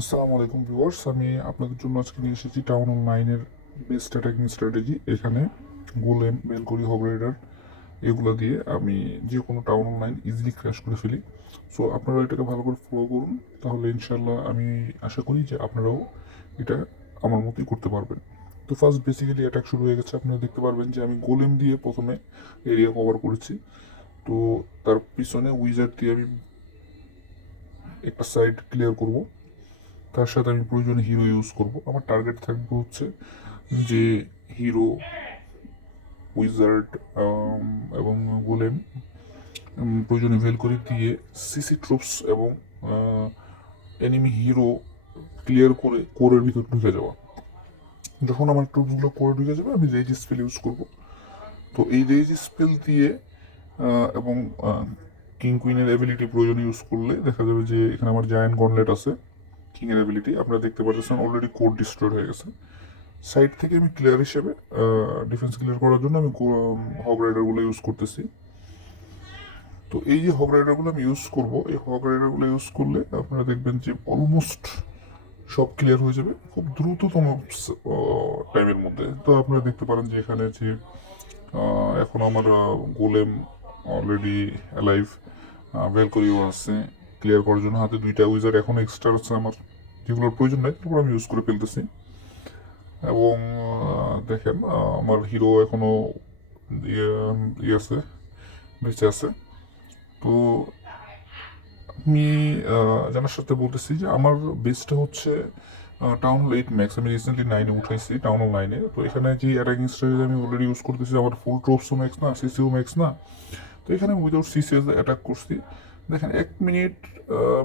আসসালামু আলাইকুম ভিউয়ার্স, আমি আপনাদের জন্য আজকে নিয়ে এসেছি টাউন অনলাইনের বেস্ট অ্যাটাকিং স্ট্র্যাটেজি। এখানে গোলেম, বেলকরি, হগ রাইডার এগুলো দিয়ে আমি যে কোনো টাউন অনলাইন ইজিলি ক্র্যাশ করে ফেলি। সো আপনারা এটাকে ভালো করে ফলো করুন, তাহলে ইনশাল্লাহ আমি আশা করি যে আপনারাও এটা আমার মতোই করতে পারবেন। তো ফার্স্ট বেসিক্যালি অ্যাটাক শুরু হয়ে গেছে। আপনারা দেখতে পারবেন যে আমি গোলেম দিয়ে প্রথমে এরিয়া কভার করেছি। তো তার পিছনে উইজার দিয়ে আমি একটা সাইড ক্লিয়ার করব। তার সাথে আমি প্রয়োজনে হিরো ইউজ করব। আমার টার্গেট থাকবে হচ্ছে যে হিরো, উইজার্ড এবং গোলেম, প্রয়োজনে ভেলকরি দিয়ে সিসি ট্রুপস এবং এনিমি হিরো ক্লিয়ার করে কোরের ভিতর ঢুকে যাওয়া। যখন আমার ট্রুপসগুলো কোরে ঢুকে যাবে আমি রেজ স্পেল ইউজ করব। তো এই রেজ স্পেল দিয়ে এবং কিং কুইনের অ্যাবিলিটি প্রয়োজন ইউজ করলে দেখা যাবে যে এখানে আমার জায়ান্ট গনলেট আছে। কিংয়ের অ্যাবিলিটি আপনারা দেখতে পাচ্ছেন অলরেডি কোড ডিস্ট্রয়েড হয়ে গেছে। সাইড থেকে আমি ক্লিয়ার হিসেবে ডিফেন্স ক্লিয়ার করার জন্য আমি হগ রাইডারগুলো ইউজ করতেছি। তো এই যে হগ রাইডারগুলো আমি ইউজ করব, এই হগ রাইডারগুলো ইউজ করলে আপনারা দেখবেন যে অলমোস্ট সব ক্লিয়ার হয়ে যাবে খুব দ্রুততম টাইমের মধ্যে। তো আপনারা দেখতে পারেন যে এখানে যে এখন আমার গোলেম অলরেডি অ্যালাইভ, ভেলকরিও আছে ক্লিয়ার করার জন্য। হাতে দুইটা উইজার এখন এক্সট্রা আছে আমার, যেগুলোর প্রয়োজন নেই তারপর আমি ইউজ করে ফেলতেছি। এবং দেখেন আমার হিরো এখনো ইয়ে আছে, বেঁচে আছে। তো আমি জানার সাথে বলতেছি যে আমার বেসটা হচ্ছে টাউন হল 8 ম্যাক্স। আমি রিসেন্টলি 9-এ উঠাইছি টাউন হল 9-এ। তো এখানে যে অ্যাটাকিং স্ট্র্যাটেজি আমি অলরেডি ইউজ করতেছি, আমার ফুল ট্রোপসও ম্যাক্স না, সিসিও ম্যাক্স না। তো এখানে আমি উইদাউট সিসিএস অ্যাটাক করছি। দেখেন 1 মিনিট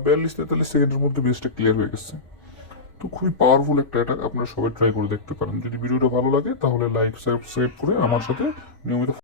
42-43 সেকেন্ডের মধ্যে বেসটা ক্লিয়ার হয়ে গেছে। তো খুবই পাওয়ারফুল একটা অ্যাটাক, আপনারা সবাই ট্রাই করে দেখতে পারেন। যদি ভিডিওটা ভালো লাগে তাহলে লাইক সাবস্ক্রাইব করে আমার সাথে নিয়মিত